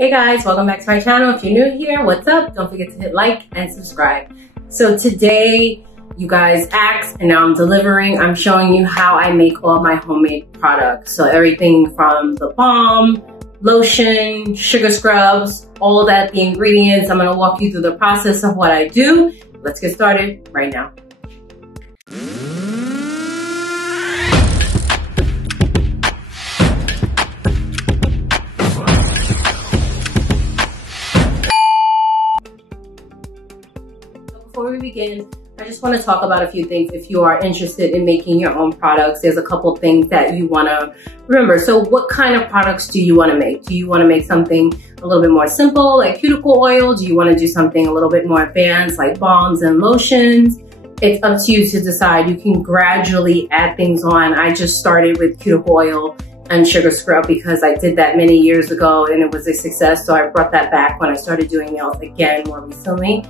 Hey guys, welcome back to my channel. If you're new here, what's up? Don't forget to hit like and subscribe. So today, you guys asked and now I'm delivering. I'm showing you how I make all my homemade products. So everything from the balm, lotion, sugar scrubs, all that, the ingredients. I'm gonna walk you through the process of what I do. Let's get started right now. Before we begin, I just want to talk about a few things. If you are interested in making your own products, there's a couple things that you want to remember. So what kind of products do you want to make? Do you want to make something a little bit more simple like cuticle oil? Do you want to do something a little bit more advanced like balms and lotions? It's up to you to decide. You can gradually add things on. I just started with cuticle oil and sugar scrub because I did that many years ago and it was a success. So I brought that back when I started doing nails again more recently.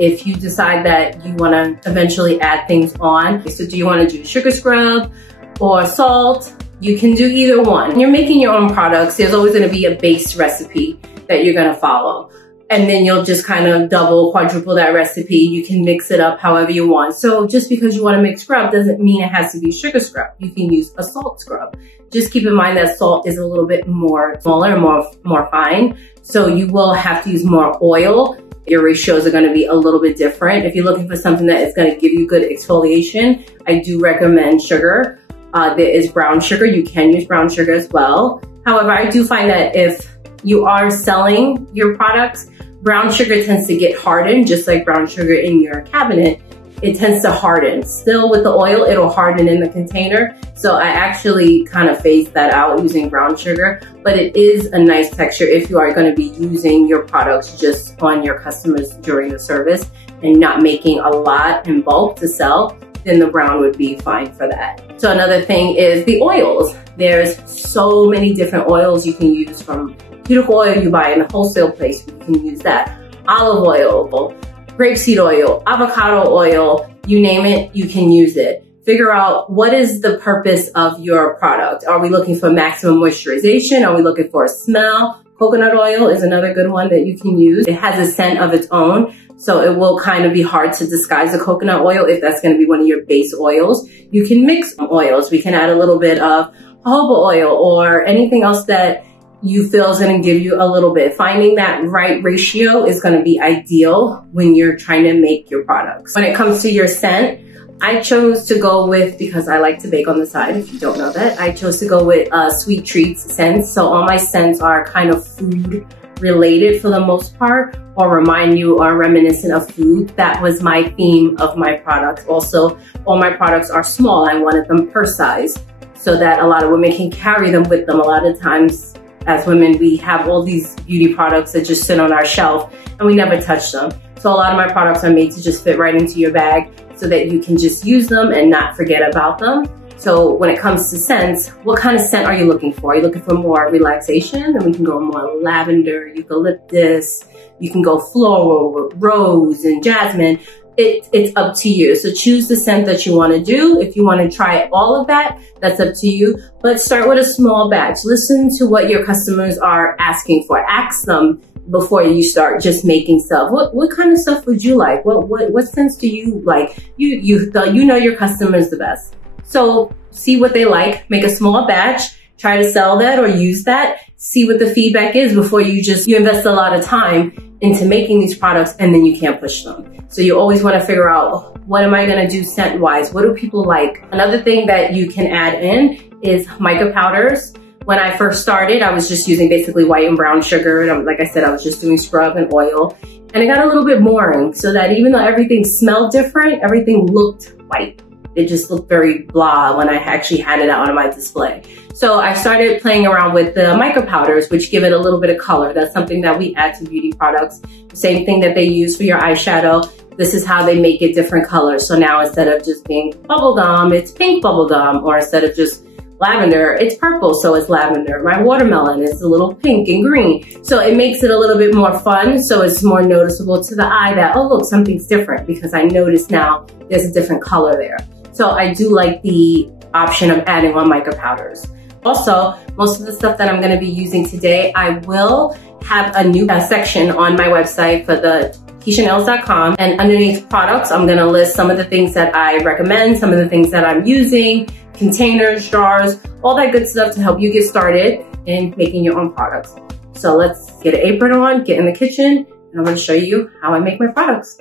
If you decide that you want to eventually add things on, so do you want to do sugar scrub or salt? You can do either one. When you're making your own products, there's always going to be a base recipe that you're going to follow. And then you'll just kind of double, quadruple that recipe. You can mix it up however you want. So just because you want to make scrub doesn't mean it has to be sugar scrub. You can use a salt scrub. Just keep in mind that salt is a little bit more smaller and more fine. So you will have to use more oil. Your ratios are going to be a little bit different. If you're looking for something that is going to give you good exfoliation, I do recommend sugar. There is brown sugar. You can use brown sugar as well. However, I do find that if you are selling your products, brown sugar tends to get hardened, just like brown sugar in your cabinet. It tends to harden. Still with the oil, it'll harden in the container. So I actually kind of phased that out using brown sugar, but it is a nice texture if you are going to be using your products just on your customers during the service and not making a lot in bulk to sell, then the brown would be fine for that. So another thing is the oils. There's so many different oils you can use. From cuticle oil you buy in the wholesale place, you can use that. Olive oil, grapeseed oil, avocado oil, you name it, you can use it. Figure out what is the purpose of your product. Are we looking for maximum moisturization? Are we looking for a smell? Coconut oil is another good one that you can use. It has a scent of its own, so it will kind of be hard to disguise the coconut oil if that's going to be one of your base oils. You can mix oils. We can add a little bit of jojoba oil or anything else that you feel is going to give you a little bit. Finding that right ratio is going to be ideal when you're trying to make your products. When it comes to your scent, I chose to go with, because I like to bake on the side, if you don't know that, I chose to go with sweet treats scents. So all my scents are kind of food related for the most part, or remind you or reminiscent of food. That was my theme of my products. Also, all my products are small. I wanted them per size so that a lot of women can carry them with them. A lot of times as women, we have all these beauty products that just sit on our shelf and we never touch them. So a lot of my products are made to just fit right into your bag so that you can just use them and not forget about them. So when it comes to scents, what kind of scent are you looking for? Are you looking for more relaxation? And we can go more lavender, eucalyptus, you can go floral, rose, and jasmine. It's up to you. So choose the scent that you want to do. If you want to try all of that, that's up to you. But start with a small batch. Listen to what your customers are asking for. Ask them before you start just making stuff. What kind of stuff would you like? What scents do you like? You know your customers the best. So see what they like. Make a small batch. Try to sell that or use that. See what the feedback is before you invest a lot of time into making these products and then you can't push them. So you always want to figure out, what am I going to do scent wise? What do people like? Another thing that you can add in is mica powders. When I first started, I was just using basically white and brown sugar. And like I said, I was just doing scrub and oil. And it got a little bit boring, so that even though everything smelled different, everything looked white. It just looked very blah when I actually had it out on my display. So I started playing around with the mica powders, which give it a little bit of color. That's something that we add to beauty products. The same thing that they use for your eyeshadow. This is how they make it different colors. So now instead of just being bubblegum, it's pink bubblegum, or instead of just lavender, it's purple, so it's lavender. My watermelon is a little pink and green. So it makes it a little bit more fun, so it's more noticeable to the eye that, oh look, something's different, because I notice now there's a different color there. So I do like the option of adding on mica powders. Also, most of the stuff that I'm going to be using today, I will have a new section on my website for the KeishaNails.com, and underneath products, I'm gonna list some of the things that I recommend, some of the things that I'm using, containers, jars, all that good stuff to help you get started in making your own products. So let's get an apron on, get in the kitchen, and I'm gonna show you how I make my products.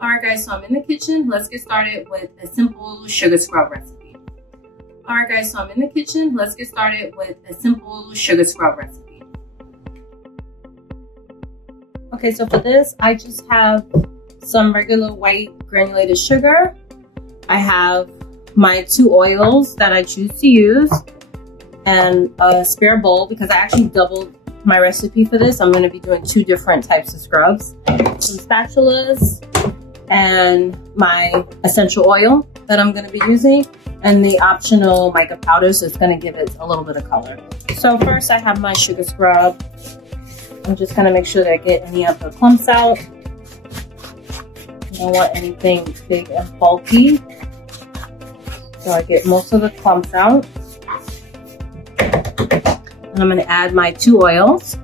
All right guys, so I'm in the kitchen. Let's get started with a simple sugar scrub recipe. All right guys, so I'm in the kitchen. Let's get started with a simple sugar scrub recipe. Okay, so for this, I just have some regular white granulated sugar. I have my 2 oils that I choose to use and a spare bowl because I actually doubled my recipe for this. I'm going to be doing 2 different types of scrubs. Some spatulas and my essential oil that I'm going to be using, and the optional mica powder, so it's going to give it a little bit of color. So first I have my sugar scrub. I'm just going to make sure that I get any of the clumps out. I don't want anything big and bulky. So I get most of the clumps out. And I'm going to add my 2 oils.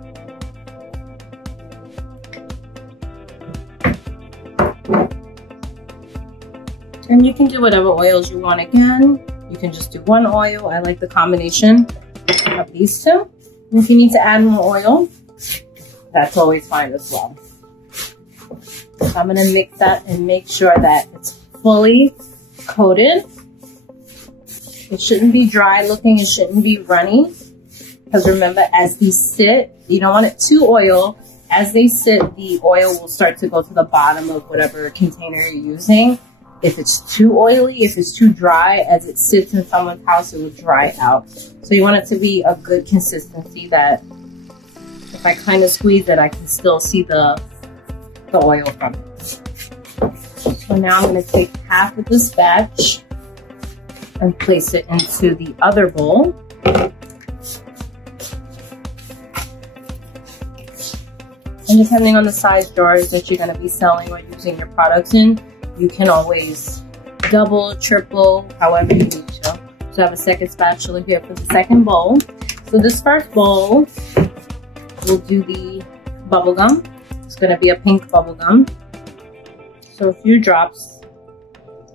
And you can do whatever oils you want again. You can just do 1 oil. I like the combination of these 2. If you need to add more oil, that's always fine as well. So I'm going to mix that and make sure that it's fully coated. It shouldn't be dry looking. It shouldn't be runny. Because remember, as these sit, you don't want it too oil. As they sit, the oil will start to go to the bottom of whatever container you're using. If it's too oily, if it's too dry, as it sits in someone's house, it will dry out. So you want it to be a good consistency that if I kind of squeeze it, I can still see the oil from it. So now I'm going to take half of this batch and place it into the other bowl. And depending on the size jars that you're going to be selling or using your products in, you can always double, triple, however you need to. So I have a second spatula here for the second bowl. So this first bowl, we'll do the bubble gum. It's going to be a pink bubble gum. So a few drops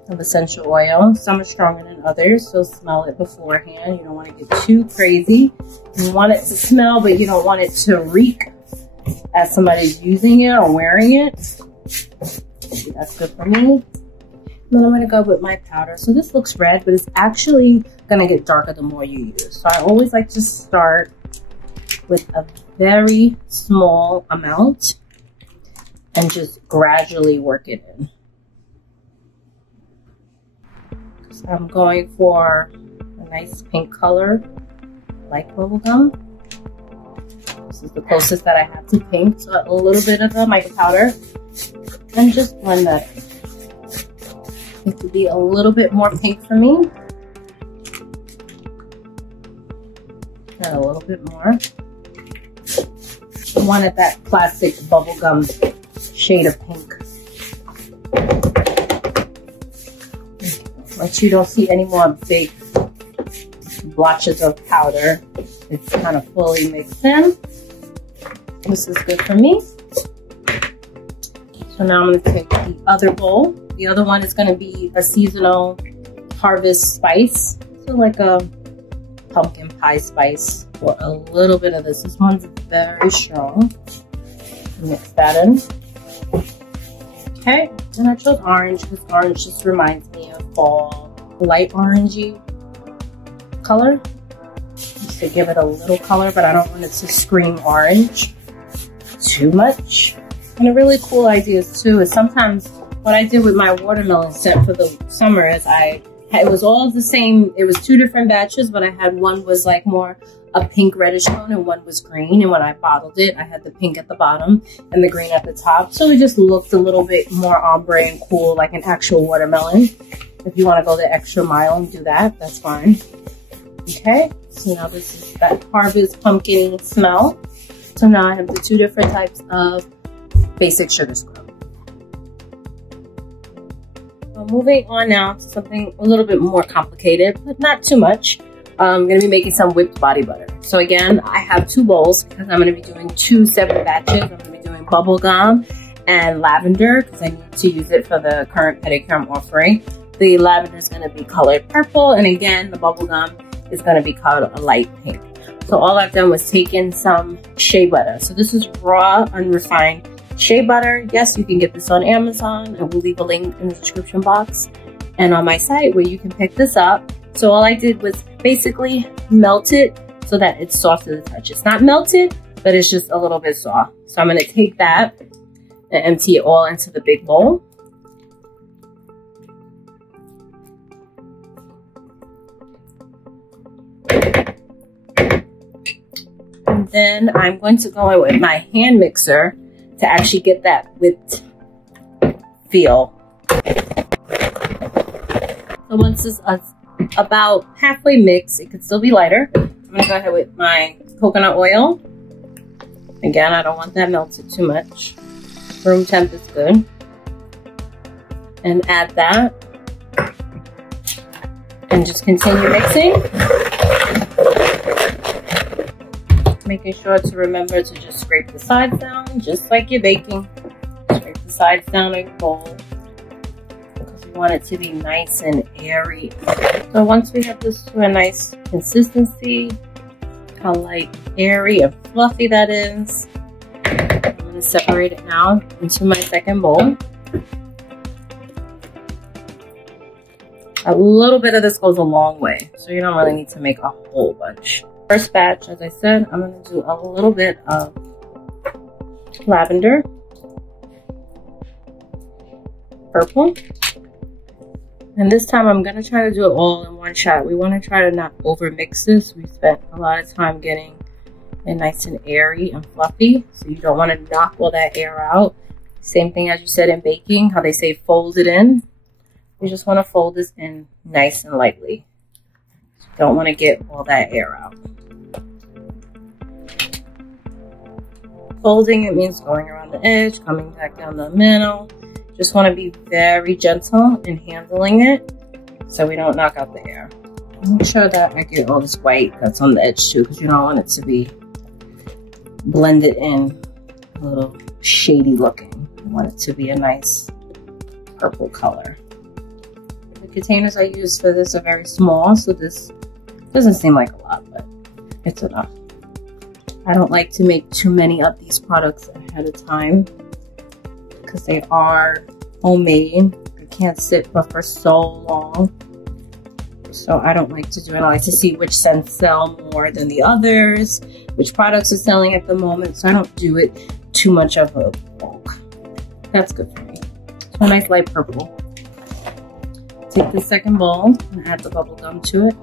of essential oil. Some are stronger than others, so smell it beforehand. You don't want to get too crazy. You want it to smell, but you don't want it to reek as somebody's using it or wearing it. That's good for me. And then I'm going to go with my powder. So this looks red, but it's actually going to get darker the more you use. So I always like to start with a very small amount and just gradually work it in. So I'm going for a nice pink color, like bubblegum. This is the closest that I have to pink. So a little bit of the mica powder. And just blend that in. It could be a little bit more pink for me. And a little bit more. I wanted that classic bubblegum shade of pink. Make sure you don't see any more big blotches of powder. It's kind of fully mixed in. This is good for me. So now I'm going to take the other bowl. The other one is going to be a seasonal harvest spice. So like a pumpkin pie spice or a little bit of this. This one's very strong. Mix that in. Okay, and I chose orange because orange just reminds me of fall. Light orangey color. Just to give it a little color, but I don't want it to scream orange too much. And a really cool idea too is sometimes what I did with my watermelon scent for the summer is it was all the same. It was 2 different batches, but I had one was like more a pink reddish tone and one was green. And when I bottled it, I had the pink at the bottom and the green at the top. So it just looked a little bit more ombre and cool, like an actual watermelon. If you want to go the extra mile and do that, that's fine. Okay, so now this is that harvest pumpkin smell. So now I have the 2 different types of basic sugar scrub. Well, moving on now to something a little bit more complicated, but not too much. I'm going to be making some whipped body butter. So again, I have 2 bowls because I'm going to be doing 2 separate batches. I'm going to be doing bubble gum and lavender because I need to use it for the current pedicure I'm offering. The lavender is going to be colored purple, and again, the bubble gum is going to be colored a light pink. So all I've done was taken some shea butter. So this is raw, unrefined shea butter. Yes, you can get this on Amazon. I will leave a link in the description box and on my site where you can pick this up. So all I did was basically melt it so that it's soft to the touch. It's not melted, but it's just a little bit soft. So I'm going to take that and empty it all into the big bowl. And then I'm going to go in with my hand mixer to actually get that whipped feel. So once it's about halfway mixed, it could still be lighter. I'm gonna go ahead with my coconut oil. Again, I don't want that melted too much. Room temp is good. And add that. And just continue mixing. Making sure to remember to just scrape the sides down, just like you're baking. Scrape the sides down in bowl because we want it to be nice and airy. So once we have this to a nice consistency, how light, airy, and fluffy that is, I'm going to separate it now into my second bowl. A little bit of this goes a long way, so you don't really need to make a whole bunch. First batch, as I said, I'm going to do a little bit of lavender, purple, and this time I'm going to try to do it all in one shot. We want to try to not over mix this. We spent a lot of time getting it nice and airy and fluffy, so you don't want to knock all that air out. Same thing as you said in baking, how they say fold it in. You just want to fold this in nice and lightly. Don't want to get all that air out. Folding, it means going around the edge, coming back down the middle. Just want to be very gentle in handling it so we don't knock out the air. Make sure that I get all this white that's on the edge too, because you don't want it to be blended in, a little shady looking. You want it to be a nice purple color. The containers I use for this are very small, so this doesn't seem like a lot, but it's enough. I don't like to make too many of these products ahead of time because they are homemade. They can't sit but for so long. So I don't like to do it. I like to see which scents sell more than the others, which products are selling at the moment. So I don't do it too much of a bulk. That's good for me. So a nice light purple. Take the second bowl and add the bubble gum to it.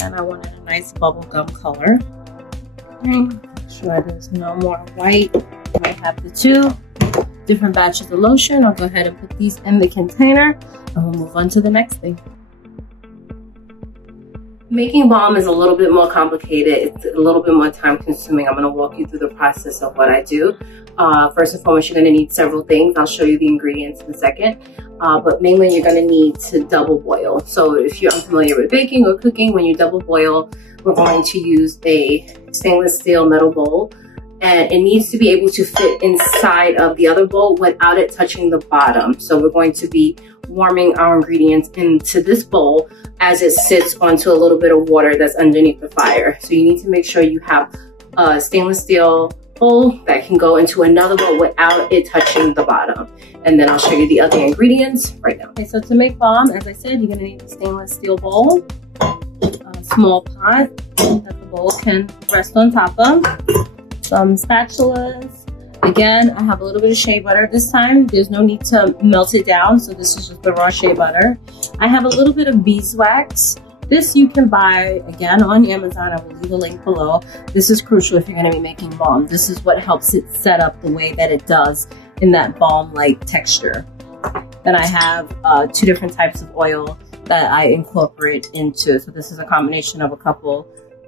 And I wanted a nice bubble gum color. Make sure there's no more white. I have the 2 different batches of lotion. I'll go ahead and put these in the container and we'll move on to the next thing. Making balm is a little bit more complicated. It's a little bit more time consuming. I'm going to walk you through the process of what I do. First and foremost, you're going to need several things. I'll show you the ingredients in a second. But mainly you're going to need to double boil. So if you're unfamiliar with baking or cooking, when you double boil, we're going to use a stainless steel metal bowl. And it needs to be able to fit inside of the other bowl without it touching the bottom. So we're going to be warming our ingredients into this bowl as it sits onto a little bit of water that's underneath the fire. So you need to make sure you have a stainless steel bowl that can go into another bowl without it touching the bottom. And then I'll show you the other ingredients right now. Okay, so to make balm, as I said, you're gonna need a stainless steel bowl, a small pot that the bowl can rest on top of, some spatulas. Again, I have a little bit of shea butter this time. There's no need to melt it down, so this is just the raw shea butter. I have a little bit of beeswax. This you can buy, again, on Amazon. I will leave a link below. This is crucial if you're going to be making balm. This is what helps it set up the way that it does in that balm-like texture. Then I have 2 different types of oil that I incorporate into. So this is a combination of a couple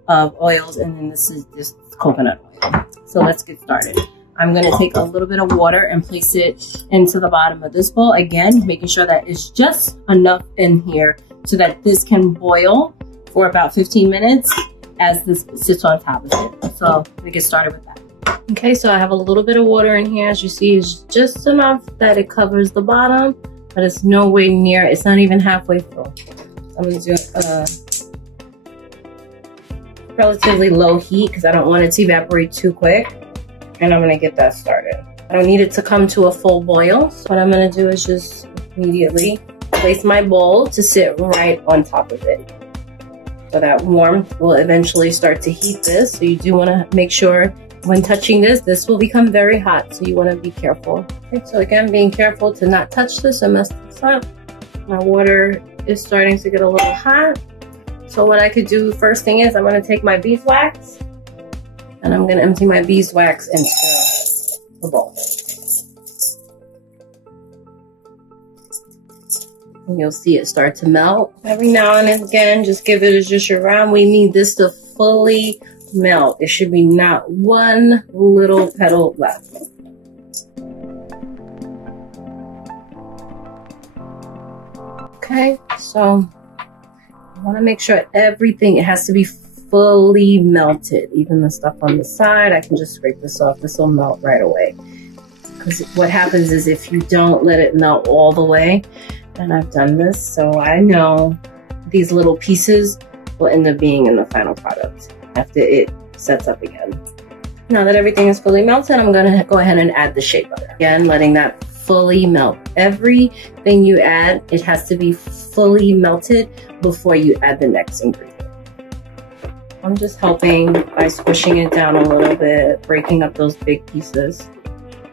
of oils, and then this is just coconut oil. So let's get started. I'm going to take a little bit of water and place it into the bottom of this bowl. Again, making sure that it's just enough in here so that this can boil for about 15 minutes. as this sits on top of it. So we get started with that. Okay, so I have a little bit of water in here. As you see, it's just enough that it covers the bottom, but it's no way near, it's not even halfway full. I'm gonna do relatively low heat because I don't want it to evaporate too quick. And I'm gonna get that started. I don't need it to come to a full boil. So what I'm gonna do is just immediately place my bowl to sit right on top of it. So that warmth will eventually start to heat this. So you do wanna make sure when touching this will become very hot. So you wanna be careful. Okay, so again, being careful to not touch this or mess this up. My water is starting to get a little hot. So what I could do first thing is I'm gonna take my beeswax and I'm gonna empty my beeswax into the bowl. And you'll see it start to melt. Every now and again, just give it just a round. We need this to fully melt. There should be not one little petal left. Okay, so I want to make sure everything, it has to be fully melted. Even the stuff on the side, I can just scrape this off. This will melt right away. Because what happens is if you don't let it melt all the way, and I've done this, so I know these little pieces will end up being in the final product after it sets up again. Now that everything is fully melted, I'm gonna go ahead and add the shea butter. Again, letting that fully melt. Everything you add, it has to be fully melted before you add the next ingredient. I'm just helping by squishing it down a little bit, breaking up those big pieces.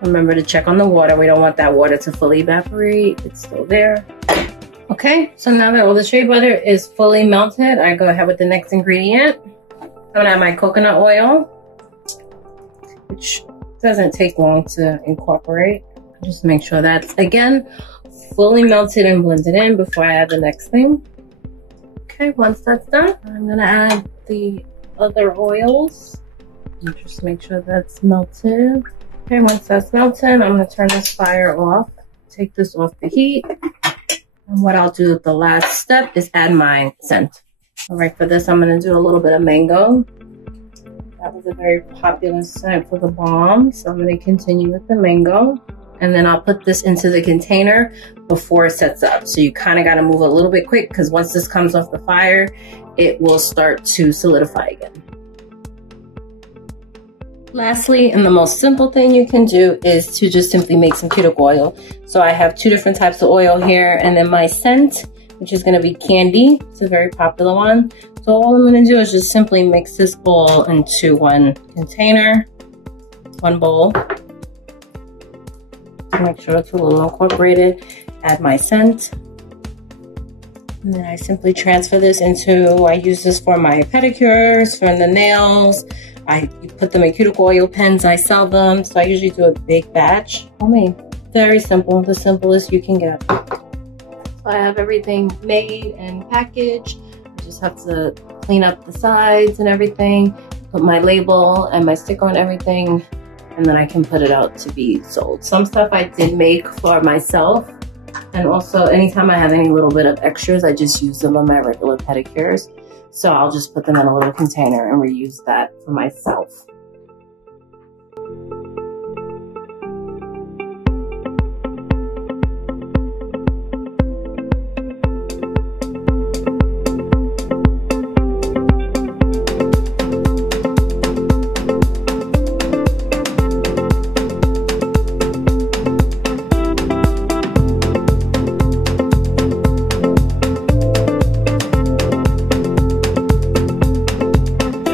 Remember to check on the water. We don't want that water to fully evaporate. It's still there. Okay, so now that all the shea butter is fully melted, I go ahead with the next ingredient. I'm gonna add my coconut oil, which doesn't take long to incorporate. Just make sure that's, again, fully melted and blended in before I add the next thing. Okay, once that's done, I'm gonna add the other oils. And just make sure that's melted. Okay, once that's melted, I'm gonna turn this fire off, take this off the heat. And what I'll do at the last step is add my scent. All right, for this, I'm gonna do a little bit of mango. That was a very popular scent for the balm, so I'm gonna continue with the mango. And then I'll put this into the container before it sets up. So you kind of got to move a little bit quick because once this comes off the fire, it will start to solidify again. Lastly, and the most simple thing you can do is to just simply make some cuticle oil. So I have 2 different types of oil here, and then my scent, which is going to be candy. It's a very popular one. So all I'm going to do is just simply mix this bowl into one container, one bowl. Make sure it's a little incorporated. Add my scent. And then I simply transfer this into, I use this for my pedicures, for the nails. I put them in cuticle oil pens, I sell them. So I usually do a big batch. Homemade. Very simple, the simplest you can get. So I have everything made and packaged. I just have to clean up the sides and everything, put my label and my sticker on everything, and then I can put it out to be sold. Some stuff I did make for myself, and also anytime I have any little bit of extras, I just use them on my regular pedicures. So I'll just put them in a little container and reuse that for myself.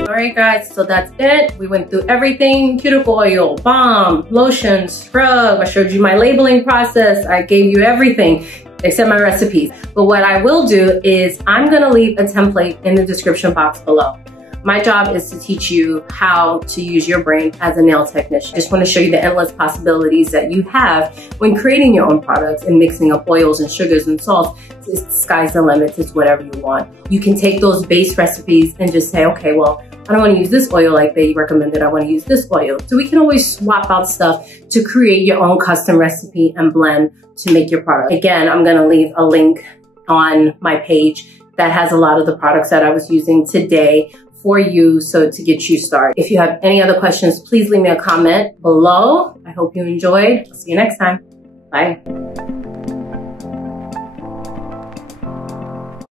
Alright guys, so that's it. We went through everything: cuticle oil, balm, lotion, scrub. I showed you my labeling process. I gave you everything except my recipes. But what I will do is I'm gonna leave a template in the description box below. My job is to teach you how to use your brain as a nail technician. I just want to show you the endless possibilities that you have when creating your own products and mixing up oils and sugars and salts. It's the sky's the limit. It's whatever you want. You can take those base recipes and just say, okay, well, I don't want to use this oil like they recommended. I want to use this oil. So we can always swap out stuff to create your own custom recipe and blend to make your product. Again, I'm going to leave a link on my page that has a lot of the products that I was using today for you so to get you started. If you have any other questions, please leave me a comment below. I hope you enjoyed. I'll see you next time. Bye.